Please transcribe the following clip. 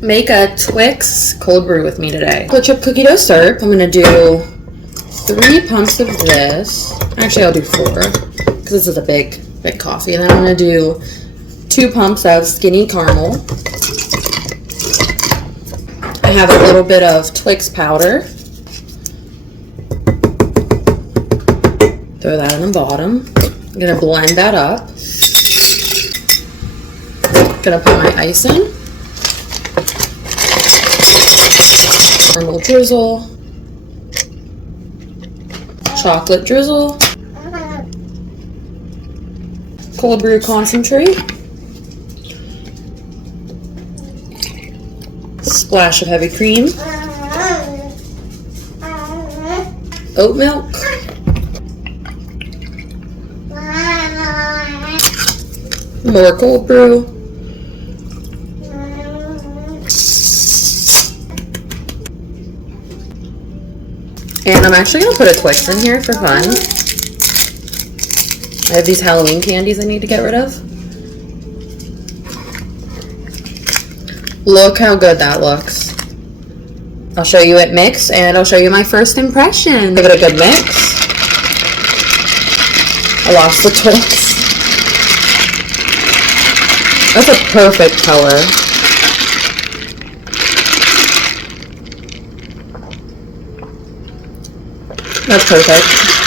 Make a Twix cold brew with me today. Chocolate chip cookie dough syrup. I'm gonna do 3 pumps of this. Actually, I'll do 4 because this is a big coffee. And then I'm gonna do 2 pumps of skinny caramel. I have a little bit of Twix powder. Throw that in the bottom. I'm gonna blend that up. Gonna put my ice in. Caramel drizzle. Chocolate drizzle. Cold brew concentrate. Splash of heavy cream. Oat milk. More cold brew. And I'm actually going to put a Twix in here for fun. I have these Halloween candies I need to get rid of. Look how good that looks. I'll show you it mix and I'll show you my first impression. Give it a good mix. I lost the Twix. That's a perfect color. That's perfect.